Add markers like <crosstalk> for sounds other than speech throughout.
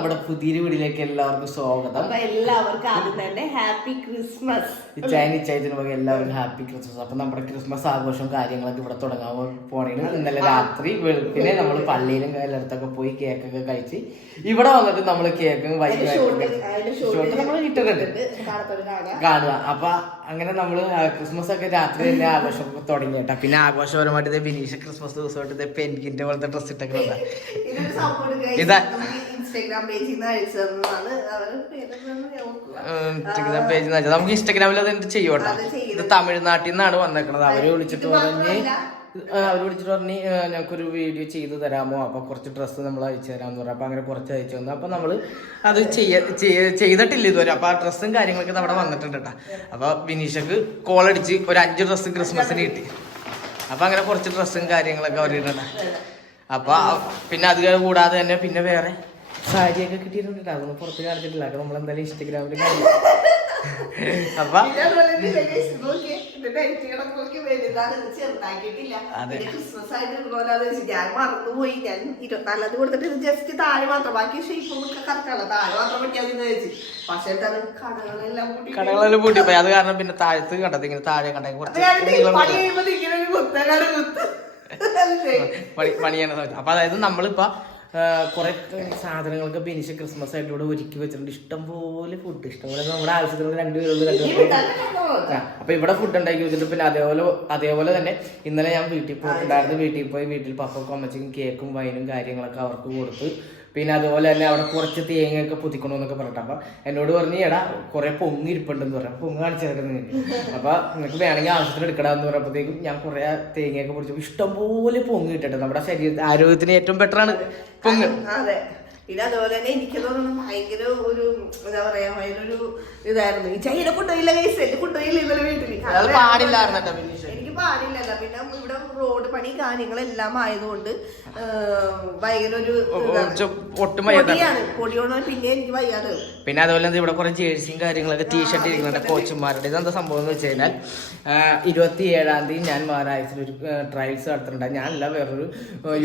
നമ്മുടെ പുതിയൊരു വീടിലേക്ക് എല്ലാവർക്കും സ്വാഗതം. അപ്പൊ എല്ലാവർക്കും ആദ്യം തന്നെ ഹാപ്പി ക്രിസ്മസ്. ഇച്ചായൻ ഇച്ചായത്തിന് വക എല്ലാവരും ഹാപ്പി ക്രിസ്മസ്. അപ്പൊ നമ്മുടെ ക്രിസ്മസ് ആഘോഷം കാര്യങ്ങളൊക്കെ ഇവിടെ തുടങ്ങാൻ പോണേണ്. ഇന്നലെ രാത്രി വെളുപ്പിനെ നമ്മൾ പള്ളിയിലും എല്ലായിടത്തൊക്കെ പോയി കേക്കൊക്കെ കഴിച്ച് ഇവിടെ വന്നിട്ട് നമ്മൾ കേക്കും ഷോട്ട് നമ്മൾ ഇട്ടിട്ടുണ്ട്. കാണുക. അപ്പൊ അങ്ങനെ നമ്മൾ ക്രിസ്മസ് ഒക്കെ രാത്രി തന്നെ <laughs> ആഘോഷം തുടങ്ങി കേട്ടോ. പിന്നെ ആഘോഷപരമായിട്ട് ബിനീഷ് ക്രിസ്മസ് ദിവസമായിട്ട് പെൻകിന്റെ പോലത്തെ ഡ്രസ് ഇട്ടൊക്കെ ഇതാ. ഇൻസ്റ്റാഗ്രാം പേജ് നിന്ന് അയച്ചു തന്നതാണ്. ഇൻസ്റ്റഗ്രാം നമുക്ക് ഇൻസ്റ്റാഗ്രാമിൽ അത് എന്ത് അത് ചെയ്യും. ഇത് തമിഴ്നാട്ടിൽ നിന്നാണ് വന്നേക്കണത്. അവർ വിളിച്ചിട്ട് പറഞ്ഞു അവർ വിളിച്ചിട്ട് പറഞ്ഞ് "ഏ, ഞങ്ങൾക്കൊരു വീഡിയോ ചെയ്ത് തരാമോ? അപ്പൊ കുറച്ച് ഡ്രസ്സ് നമ്മൾ അയച്ചു തരാമെന്ന് പറഞ്ഞു. അപ്പൊ അങ്ങനെ കുറച്ച് അയച്ചു തന്നു. അപ്പൊ നമ്മൾ അത് ചെയ്തിട്ടില്ല ഇതുവരെ. അപ്പൊ ആ ഡ്രസ്സും കാര്യങ്ങളൊക്കെ അവിടെ വന്നിട്ടുണ്ട് കേട്ടോ. അപ്പൊ ബിനീഷക്ക് കോൾ അടിച്ച് ഒരു അഞ്ച് ഡ്രസ്സ് ക്രിസ്മസിന് കിട്ടി. അപ്പൊ അങ്ങനെ കുറച്ച് ഡ്രസ്സും കാര്യങ്ങളൊക്കെ അവർ ഇടണ്ട. അപ്പൊ പിന്നെ അത് കൂടാതെ തന്നെ പിന്നെ വേറെ സാരിയൊക്കെ കിട്ടിയിട്ടുണ്ട് കേട്ടോ പുറത്ത് കാണിച്ചിട്ടില്ല. അത് നമ്മൾ എന്തായാലും ഇൻസ്റ്റഗ്രാമിൽ കാണിക്കും അപ്പൊ അതെ. ക്രിസ്മസ് ആയിട്ട് ഞാൻ മറന്നുപോയി. ഞാൻ ഇരുപത്തിനാലാം തീയതി കൊടുത്തിട്ട് ജസ്റ്റ് താഴെ മാത്രം. ബാക്കി ഷേപ്പ് കറക്റ്റാണ് താഴെ മാത്രം പക്ഷെ കടകളെല്ലാം കൂടി കടകളെല്ലാം പൂട്ടി പോയി അത് കാരണം പിന്നെ താഴത്ത് കണ്ടത് ഇങ്ങനെ താഴെ കണ്ടേ കുറച്ച് പണിയാണ് അപ്പൊ അതായത് നമ്മളിപ്പോ കുറെ സാധനങ്ങളൊക്കെ ബിനിഷ് ക്രിസ്മസ് ആയിട്ട് ഇവിടെ ഒരുക്കി വെച്ചിട്ടുണ്ട്. ഇഷ്ടം പോലെ ഫുഡ് ഇഷ്ടം പോലെ നമ്മുടെ ആവശ്യത്തിനുള്ള രണ്ടുപേരുള്ള രണ്ടുപേരും? അപ്പൊ ഇവിടെ ഫുഡ് ഉണ്ടാക്കി വെച്ചിട്ട് പിന്നെ അതേപോലെ അതേപോലെ തന്നെ ഇന്നലെ ഞാൻ വീട്ടിൽ പോയിട്ടുണ്ടായിരുന്നു വീട്ടിൽ പോയി വീട്ടിൽ പപ്പക്കും അമ്മച്ചിക്കും കേക്കും വൈനും കാര്യങ്ങളൊക്കെ അവർക്ക് കൊടുത്ത് പിന്നെ അതുപോലെ തന്നെ അവിടെ കുറച്ച് തേങ്ങയൊക്കെ പുതിക്കണമെന്നൊക്കെ പറഞ്ഞിട്ട്. അപ്പൊ എന്നോട് പറഞ്ഞു എടാ കൊറേ പൊങ്ങിരിപ്പുണ്ടെന്ന് പറഞ്ഞു. പൊങ്ങ് കാണിച്ചു തരുന്നത് അപ്പൊ നിനക്ക് വേണമെങ്കിൽ ആവശ്യത്തിന് എടുക്കടാന്ന് പറഞ്ഞപ്പോഴത്തേക്കും ഞാൻ കുറെ തേങ്ങയൊക്കെ പൊടിച്ചപ്പോൾ ഇഷ്ടംപോലെ പൊങ്ങ് കിട്ടട്ടെ നമ്മുടെ ശരീരത്തിന് ആരോഗ്യത്തിന് ഏറ്റവും ബെറ്റർ ആണ് പൊങ്ങ്. അതെ. പിന്നെ അതുപോലെ തന്നെ എനിക്ക് തോന്നുന്നു ഭയങ്കര ഒരു എന്താ പറയാ ഭയങ്കര ഒരു ഇതായിരുന്നു. ഈ ചൈന കൊണ്ടുപോയില്ല കൈസ് എന്റെ കൊണ്ടുപോയില്ല ഇന്നലെ വീട്ടിൽ എനിക്ക് പാടില്ലല്ലോ. പിന്നെ ഇവിടെ റോഡ് പണി കാര്യങ്ങളെല്ലാം ആയതുകൊണ്ട് ഭയങ്കര ഒരു ഒട്ടും പൊടിയാണ്. പൊടിയോട് പിന്നെ എനിക്ക് വയ്യാതെ പിന്നെ അതുപോലെ തന്നെ ഇവിടെ കുറെ ജേഴ്സിയും കാര്യങ്ങളൊക്കെ ടീഷർട്ട് ഇരിക്കുന്നുണ്ട്. കോച്ചുമാരുടെ ഇതെന്താ സംഭവം എന്ന് വെച്ച് കഴിഞ്ഞാൽ ഇരുപത്തി ഏഴാം തീയതി ഞാൻ മാരായത്തിൽ ഒരു ട്രയൽസ് നടത്തുന്നുണ്ട്. ഞാനല്ല വേറൊരു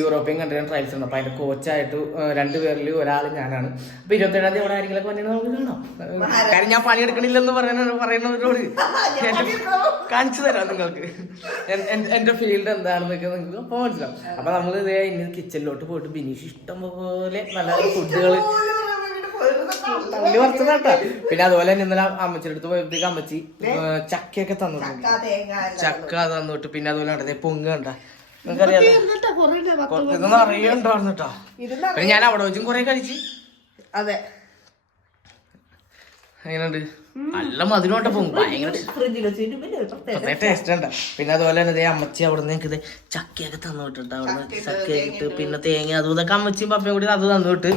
യൂറോപ്യൻ കൺട്രിയാണ് ട്രയൽസ് ഉണ്ട് അപ്പൊ അതിന്റെ കോച്ചായിട്ട് രണ്ടുപേരിൽ ഒരാൾ ഞാനാണ്. അപ്പൊ ഇരുപത്തി ഏഴാം തീയതി അവിടെ ആരെങ്കിലും വന്നിട്ട് നമുക്ക് കാണാം. കാര്യം ഞാൻ പണിയെടുക്കണില്ലെന്ന് പറയുന്ന പറയുന്നവരോട് <laughs> കാണിച്ചു തരാം നിങ്ങൾക്ക്. എന്റെ ഫീൽഡ് എന്താണെന്നൊക്കെ നിങ്ങൾക്ക് അപ്പൊ മനസ്സിലാവും. അപ്പൊ നമ്മൾ ഇതേ ഇനി കിച്ചണിലോട്ട് പോയിട്ട് ബിനീഷ് ഇഷ്ടം പോലെ നല്ല ഫുഡുകൾ തള്ളി വറുത്തതാട്ടാ. പിന്നെ അതുപോലെ തന്നെ ഇന്നലെ അമ്മച്ചിയുടെ അടുത്ത് പോയപ്പോഴത്തേക്ക് അമ്മച്ചി ചക്കയൊക്കെ തന്നു ചക്ക തേങ്ങ ചക്ക തന്നിട്ട് പിന്നെ അതുപോലെ നടന്നേ പൊങ്ങ് കണ്ട. നിങ്ങൾക്കറിയാം അറിയണ്ടായിരുന്നു കേട്ടോ പിന്നെ ഞാൻ അവിടെ വെച്ചും കുറെ കഴിച്ച്. അതെ. എങ്ങനെയുണ്ട്? നല്ല മധുരമായിട്ട് പൊങ്ങ് ഭയങ്കര ഫ്രിഡ്ജിൽ വെച്ചിട്ട് പിന്നെ ടേസ്റ്റ് ഉണ്ട്? അതുപോലെ തന്നെ അമ്മച്ചി അവിടെ നിന്ന് എനിക്ക് ചക്കയൊക്കെ തന്നു വിട്ടിട്ട് അവിടെ ചക്ക ഇട്ട് പിന്നെ തേങ്ങ അതും ഇതൊക്കെ അമ്മച്ചിയും പപ്പയും കൂടി അത് തന്നു വിട്ട്.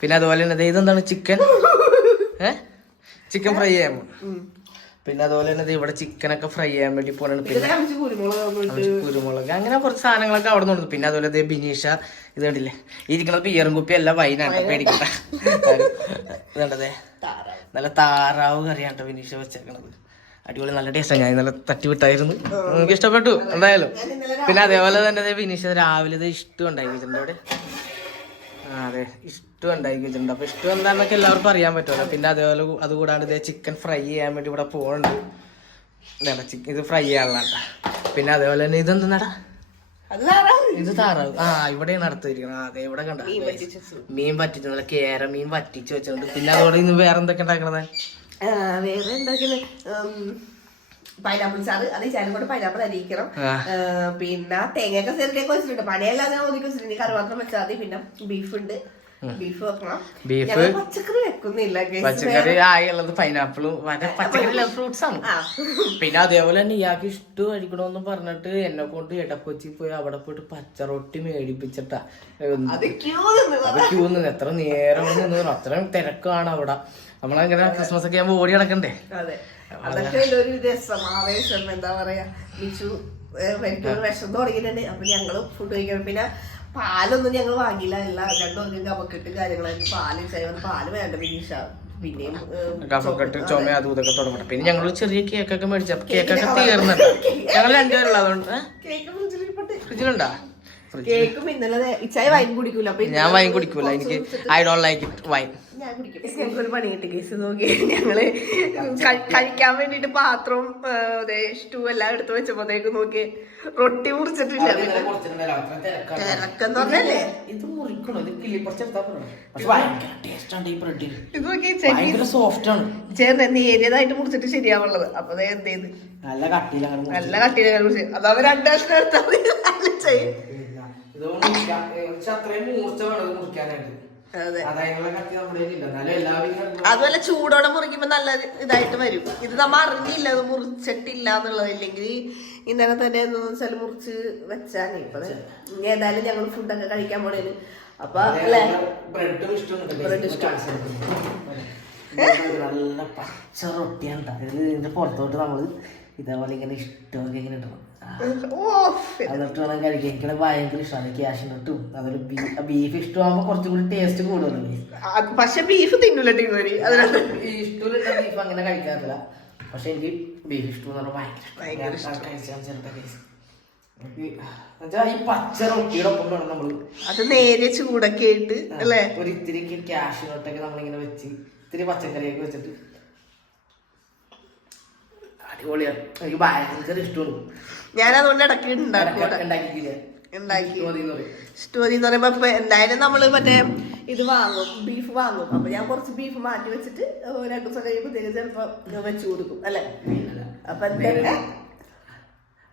പിന്നെ അതുപോലെ തന്നെ ഇതെന്താണ്? ചിക്കൻ ചിക്കൻ ഫ്രൈ ചെയ്യാൻ പിന്നെ അതുപോലെ തന്നെ ഇവിടെ ചിക്കനൊക്കെ ഫ്രൈ ചെയ്യാൻ വേണ്ടി പോകണം പിന്നെ കുരുമുളക് അങ്ങനെ കുറച്ച് സാധനങ്ങളൊക്കെ അവിടെ നിന്ന് പിന്നെ അതുപോലെ ദേ ബിനീഷ ഇത് കണ്ടില്ലേ? ഇരിക്കണത് പിയറും ബിയറും കുപ്പി അല്ല വൈനാണ്. പേടിക്കണ്ട. <laughs> ഇതുണ്ടതേ. നല്ല താറാവ് കറിയാണ് വിനീഷ വെച്ചേക്കണത്. അടിപൊളി നല്ല ടേസ്റ്റാണ് ഞാൻ നല്ല തട്ടിവിട്ടായിരുന്നു. നിങ്ങൾക്ക് എനിക്ക് ഇഷ്ടപ്പെട്ടു എന്തായാലും. പിന്നെ അതേപോലെ തന്നെ ദേ ബിനീഷ രാവിലെ ഇഷ്ടം ഉണ്ടാക്കി വെച്ചിട്ടുണ്ട് അവിടെ അതെ ഇഷ്ടം ഉണ്ടാക്കി വെച്ചിട്ടുണ്ട് അപ്പൊ ഇഷ്ടം എന്താണെന്നൊക്കെ എല്ലാവർക്കും അറിയാൻ പറ്റുമല്ലോ. പിന്നെ അതേപോലെ അതുകൂടാണ്ട് അത് ഇതേ ചിക്കൻ ഫ്രൈ ചെയ്യാൻ വേണ്ടി ഇവിടെ പോകുന്നുണ്ട് ചിക്കൻ ഇത് ഫ്രൈ ചെയ്യാനുള്ള പിന്നെ അതേപോലെ തന്നെ ഇതെന്താടാ. ഇത് താറാവ്. ആ ഇവിടെ നടത്തിയിരിക്കണം. ആ അതെ ഇവിടെ കണ്ട? മീൻ പറ്റിച്ചു നല്ല കേര മീൻ വറ്റിച്ചു വെച്ചോണ്ട് പിന്നെ അതോടെ ഇന്ന് വേറെ എന്തൊക്കെ ഉണ്ടാക്കണത് വേറെ എന്തൊക്കെയാണ് പൈനാപ്പിൾ ചാറ് അത് ചാലും കൊണ്ട് പൈനാപ്പിൾ അരിയിക്കണം. പിന്നെ തേങ്ങയൊക്കെ ചെറുതൊക്കെ വെച്ചിട്ടുണ്ട് പണിയല്ലാതെ ഒതുക്കി വെച്ചിട്ടുണ്ട് കറി മാത്രം വെച്ചാൽ മതി. പിന്നെ ബീഫ് ഉണ്ട്. ബീഫ് പച്ചക്കറി വെക്കുന്നില്ല. പച്ചക്കറി ആയുള്ളത് പൈനാപ്പിളും മറ്റേ പച്ചക്കറി ഫ്രൂട്ട്സ് ആണ്. പിന്നെ അതേപോലെ തന്നെ ഇയാൾക്ക് ഇഷ്ടമായിരിക്കണമെന്ന് പറഞ്ഞിട്ട് എന്നെ കൊണ്ട് ഇടക്കൊച്ചി പോയി അവിടെ പോയിട്ട് പച്ചറൊട്ടി മേടിപ്പിച്ചിട്ടാ. അത് ക്യൂ നിന്ന് അത് ക്യൂ എത്ര നേരം നിന്ന് അത്രയും തിരക്കാണ് അവിടെ. നമ്മളങ്ങനെ ക്രിസ്മസ് ഒക്കെ ആകുമ്പോ ഓടി നടക്കണ്ടേ? അതെ. അതൊക്കെ ഒരു രസം ആവേശം. എന്താ പറയാ? വിഷം തുടങ്ങിയിട്ടുണ്ട്. അപ്പൊ ഞങ്ങൾ ഫുഡ് കഴിക്കണം. പിന്നെ പാലൊന്നും ഞങ്ങൾ വാങ്ങിയില്ല. എല്ലാം രണ്ടും കപക്കെട്ട് കാര്യങ്ങളായിരുന്നു പാൽ ചായ പാൽ വേണ്ട വിനീഷ പിന്നെയും കഫക്കെട്ട് ചുമ അതും. ഇതൊക്കെ പിന്നെ ഞങ്ങൾ ചെറിയ കേക്കൊക്കെ മേടിച്ച. കേക്കൊക്കെ തീർന്നുണ്ട് <laughs> ഞങ്ങൾ രണ്ടുപേരുള്ള അതുകൊണ്ട്. ഫ്രിഡ്ജിലുണ്ടാ? കേക്കും ഇന്നലെ ഇച്ചായ വൈൻ കുടിക്കൂല. അപ്പൊ ഞാൻ വൈൻ കുടിക്കൂല. എനിക്ക് I don't like it wine ഞാൻ ഒരു പണി കിട്ടി. കേസ് നോക്കി. ഞങ്ങൾ കഴിക്കാൻ വേണ്ടിട്ട് പാത്രവും സ്റ്റൂ എല്ലാം എടുത്തു വെച്ചപ്പോഴത്തേക്ക് നോക്കി. റൊട്ടി മുറിച്ചിട്ടില്ല. തിരക്കെന്ന് പറഞ്ഞല്ലേ? ഇത് മുറിക്കണോ? ഇത് ഇത് നോക്കി ഭയങ്കര സോഫ്റ്റ് ആണ്. ചേർന്ന് നേരിയതായിട്ട് മുറിച്ചിട്ട് ശരിയാവുള്ളത്. അപ്പൊ ദേ എന്ത് ചെയ്ത്? നല്ല കട്ടിയില നല്ല കട്ടിയിലെ മുറിച്ച്. അതവ രണ്ടു വർഷം എടുത്താൽ ചെയ്യും ഇതുകൊണ്ട് അത്രയും മൂർച്ച വേണം മുറിക്കാനായിട്ട്. അതുപോലെ ചൂടോടെ മുറിക്കുമ്പോ നല്ല ഇതായിട്ട് വരും. ഇത് നമ്മ അറിഞ്ഞില്ല അത് മുറിച്ചിട്ടില്ല എന്നുള്ളത്. ഇല്ലെങ്കിൽ ഇന്നലെ തന്നെ എന്ന് വെച്ചാൽ മുറിച്ച് വെച്ചാണ്. ഇപ്പൊ ഇനി ഏതായാലും ഞങ്ങൾ ഫുഡൊക്കെ കഴിക്കാൻ പോണേന് അപ്പൊ അല്ലേ? ബ്രെഡും ഇഷ്ടം. നല്ല പച്ച റൊട്ടിയാണ് ട്ടോ. ഇതിന്റെ പുറത്തോട്ട് നമ്മൾ ഇതേപോലെ ഇങ്ങനെ ഇഷ്ടമൊക്കെ ഇങ്ങനെ ഇടണം. എന്നിട്ട് വേണം കഴിക്കാൻ എനിക്ക് ഭയങ്കര ഇഷ്ടമാണ് ക്യാഷിനിട്ടും അതൊരു ബീഫ് ഇഷ്ടമാകുമ്പോ കുറച്ചും കൂടി ടേസ്റ്റ് കൂടുതലുണ്ട് പക്ഷെ ബീഫ് തിന്നില്ല ടീമരി ഇഷ്ടമില്ല ബീഫ് അങ്ങനെ കഴിക്കാറില്ല. പക്ഷെ എനിക്ക് ബീഫ് ഇഷ്ടം എന്ന് ഭയങ്കര ഇഷ്ടം. കഴിച്ചാൽ എന്നുവെച്ചാ ഈ പച്ച റൊട്ടിയുടെ ഒപ്പം വേണം നമ്മൾ അത് നേരെ ചൂടൊക്കെ ആയിട്ട് അല്ലേ? ഒരു ഇത്തിരി ക്യാഷിനോട്ടൊക്കെ നമ്മളിങ്ങനെ വെച്ച് ഇത്തിരി പച്ചക്കറിയൊക്കെ വെച്ചിട്ട് അടിപൊളിയാണ് എനിക്ക് ഭയങ്കര ഇഷ്ടമാണ് ഇടയ്ക്ക് ഉണ്ടാക്കി. സ്റ്റോറി എന്ന് പറയുമ്പോ ഇപ്പൊ എന്തായാലും നമ്മൾ മറ്റേ ഇത് വാങ്ങും ബീഫ് വാങ്ങും. അപ്പൊ ഞാൻ കുറച്ച് ബീഫ് മാറ്റി വെച്ചിട്ട് രണ്ടു ദിവസം കഴിയുമ്പോഴത്തേക്ക് ചിലപ്പോ വെച്ച് കൊടുക്കും അല്ലെ. അപ്പൊ എന്തൊക്കെ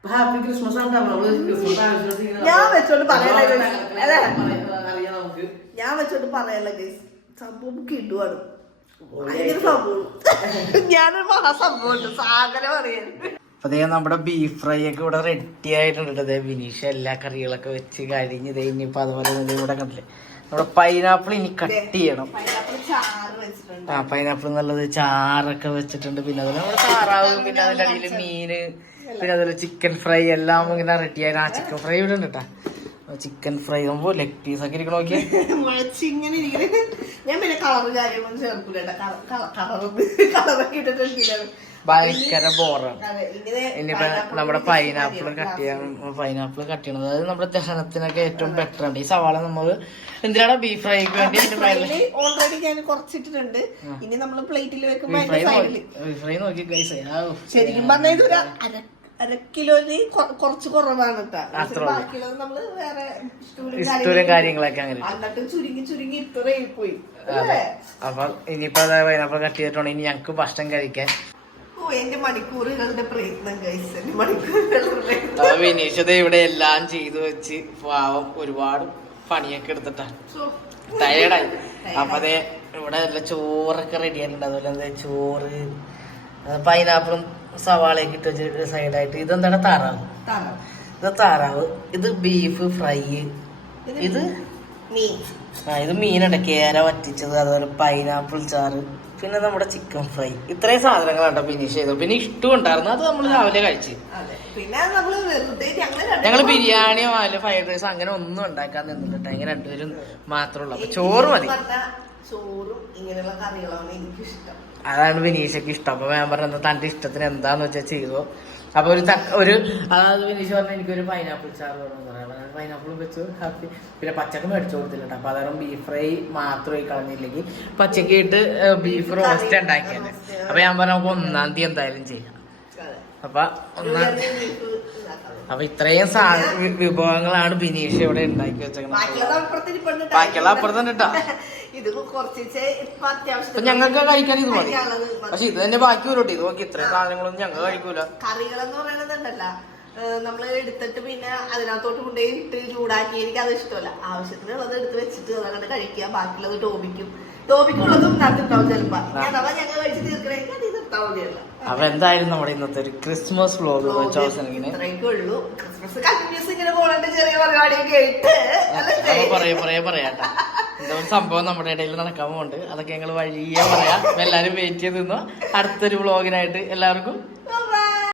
ഹാപ്പി ക്രിസ്മസ് ഞാൻ വെച്ചോണ്ട് പറയല ഞാൻ വെച്ചോണ്ട് പറയല്ല ഗൈസ് സംഭവം കിട്ടുവാണ് <laughs> ഞാനൊരു മഹാസംഭവം ഉണ്ട് സാഗരം അറിയാൻ. അപ്പൊ ദേ നമ്മുടെ ബീഫ് ഫ്രൈ ഒക്കെ ഇവിടെ റെഡി ആയിട്ടുണ്ട് ദേ. വിനീഷ് എല്ലാ കറികളൊക്കെ വെച്ച് കഴിഞ്ഞ് ദേ ഇനിയിപ്പോ അതുപോലെ തന്നെ ഇവിടെ കണ്ടില്ലേ? നമ്മുടെ പൈനാപ്പിൾ ഇനി കട്ട് ചെയ്യണം. പൈനാപ്പിൾ ചാറ് വെച്ചിട്ടുണ്ട്. ആ പൈനാപ്പിൾ നല്ലത് ചാറൊക്കെ വെച്ചിട്ടുണ്ട്. പിന്നെ അതുപോലെ നമ്മുടെ താറാവ് പിന്നെ അതിന്റെ അടിയിൽ മീന് പിന്നെ അതുപോലെ ചിക്കൻ ഫ്രൈ എല്ലാം ഇങ്ങനെ റെഡി ആയിരുന്നു ആ ചിക്കൻ ഫ്രൈ ഇവിടെ ഉണ്ട് കേട്ടാ ചിക്കൻ ഫ്രൈ ആകുമ്പോ ലെഗ് പീസ് ഒക്കെ ഇരിക്കണ നോക്കിയേ. <laughs> മുളച്ചിങ്ങനെ ഇരിക്കുന്നത് ഞാൻ പിന്നെ കളറ് കാര്യങ്ങളൊന്നും ചേർക്കൂല കളറൊന്നും കളറൊക്കെ ഇട്ടിട്ടില്ല ഭയങ്കര ബോറാണ് ഇനിയിപ്പോ നമ്മുടെ പൈനാപ്പിൾ കട്ട് ചെയ്യാൻ പൈനാപ്പിൾ കട്ട് ചെയ്യണം അതായത് നമ്മുടെ ദഹനത്തിനൊക്കെ ഏറ്റവും ബെറ്റർ ആണ്. ഈ സവാള നമ്മൾ എന്തിനാണ് ബീഫ് ഫ്രൈക്ക് വേണ്ടി ഓൾറെഡി ഞാൻ കുറച്ചിട്ടിട്ടുണ്ട്. ഇനി നമ്മൾ പ്ലേറ്റിൽ വെക്കുമ്പോ ബീഫ് ഫ്രൈ നോക്കി ശരിക്കും പറഞ്ഞാൽ ഒരു അര അര കിലോന് കൊ- കുറച്ച് കുറവാണ് കേട്ടോ. ബാക്കിയുള്ളത് നമ്മൾ വേറെ ഇഷ്ടൂരം കാര്യങ്ങളൊക്കെ അങ്ങനെ എന്നിട്ട് ചുരുങ്ങി ചുരുങ്ങി ഇത്രയായി പോയി. അപ്പൊ ഇനിയിപ്പോ പൈനാപ്പിൾ കട്ട് ചെയ്തിട്ടുണ്ട് ഇനി ഞങ്ങക്ക് ഭക്ഷണം കഴിക്കാൻ. എന്റെ മണിക്കൂറുകളുടെ പ്രയത്നം കഴിച്ചു മണിക്കൂറുകളുടെ വിനീഷത ഇവിടെ എല്ലാം ചെയ്തു വെച്ച് പാവം ഒരുപാട് പണിയൊക്കെ എടുത്തിട്ടാണ് ടയർഡായി. അപ്പൊ അതെ ഇവിടെ ചോറൊക്കെ റെഡി ആയിട്ടുണ്ട്. അതുപോലെ ചോറ് പൈനാപ്പിളും സവാളയൊക്കെ ഇട്ട് വെച്ചിട്ട് സൈഡായിട്ട് ഇതെന്താണ്? താറാവ്. ഇത് താറാവ്. ഇത് ബീഫ് ഫ്രൈ ഇത് മീൻ. ആ ഇത് മീനുണ്ട് കേര വറ്റിച്ചത് അതുപോലെ പൈനാപ്പിൾ ചാറ് പിന്നെ നമ്മുടെ ചിക്കൻ ഫ്രൈ ഇത്രയും സാധനങ്ങളാണ് ഫിനിഷ് ചെയ്തത്. പിന്നെ ഇഷ്ടം ഉണ്ടായിരുന്നു. അത് നമ്മൾ രാവിലെ കഴിച്ച്. ഞങ്ങൾ ബിരിയാണിയോ അല്ല ഫ്രൈഡ് റൈസ് അങ്ങനെ ഒന്നും ഉണ്ടാക്കാൻ നിന്നിട്ടുണ്ട് ഇങ്ങനെ രണ്ടുപേരും മാത്രമേ ഉള്ളൂ. അപ്പൊ ചോറ് മതി. ചോറും ഇങ്ങനെയുള്ള കറികളാണ് എനിക്കിഷ്ടം. അതാണ് വിനീഷയ്ക്ക് ഇഷ്ടം. അപ്പൊ ഞാൻ പറഞ്ഞത് തന്റെ ഇഷ്ടത്തിന് എന്താന്ന് വെച്ചാൽ ചെയ്തു. അപ്പൊ ഒരു തക്ക- ഒരു അതായത് വിനീഷ് പറഞ്ഞ എനിക്കൊരു പൈനാപ്പിൾ ചാറ് പറഞ്ഞു പറയാം. പൈനാപ്പിൾ വെച്ചു ഹാപ്പി പിന്നെ പച്ചക്ക് മേടിച്ചു കൊടുത്തില്ല അപ്പൊ അതാണ് ബീഫ് ഫ്രൈ മാത്രമായി കളഞ്ഞില്ലെങ്കിൽ പച്ചക്ക് ഇട്ട് ബീഫ് റോസ്റ്റ് ഉണ്ടാക്കിയത്. അപ്പൊ ഞാൻ പറഞ്ഞ നമുക്ക് ഒന്നാം തീയതി എന്തായാലും ചെയ്യാം. അപ്പൊ ഒന്നാം. അപ്പൊ ഇത്രയും സാ- വിഭവങ്ങളാണ് ബിനീഷ് ഇവിടെ ഉണ്ടാക്കി വെച്ചേക്കുന്നത് ബാക്കിയുള്ള അപ്പുറത്തന്നെ കേട്ടോ ബാക്കിയുള്ള അപ്പുറത്ത് തന്നെ ഇട്ടാ <laughs> ഇത് കുറച്ച് ഇപ്പൊ അത്യാവശ്യം ഞങ്ങൾക്ക് കഴിക്കാൻ ഇത് മതി പക്ഷെ ഇത് തന്നെ ബാക്കി വരും ഇത് നോക്കി ഇത്രയും സാധനങ്ങളൊന്നും ഞങ്ങൾ കഴിക്കൂല. കറികളെന്ന് പറയണതുണ്ടല്ലോ നമ്മൾ എടുത്തിട്ട് പിന്നെ അതിനകത്തോട്ട് കൊണ്ടുപോയി ഇട്ട് ചൂടാക്കി. എനിക്ക് അത് ഇഷ്ടമല്ല. ആവശ്യത്തിനുള്ളത് എടുത്ത് വെച്ചിട്ട് അതങ്ങനെ കഴിക്കുക. ബാക്കിയുള്ളത് ടോപിക്കും. ടോപിക്കുള്ളതും നടത്തിണ്ടാവും ചിലപ്പോ. അഥവാ ഞങ്ങൾ കഴിച്ച് തീർക്കണേ. അപ്പൊ എന്തായാലും നമ്മുടെ ഇന്നത്തെ ഒരു ക്രിസ്മസ് വ്ലോഗ് പറയാട്ടാ എന്തോ സംഭവം നമ്മുടെ ഇടയിൽ നടക്കാൻ പോകുന്നുണ്ട് അതൊക്കെ ഞങ്ങൾ വഴിയെ പറയാം. എല്ലാരും വെയിറ്റ് ചെയ്ത് നിന്നോ. അടുത്തൊരു വ്ലോഗിനായിട്ട് എല്ലാവർക്കും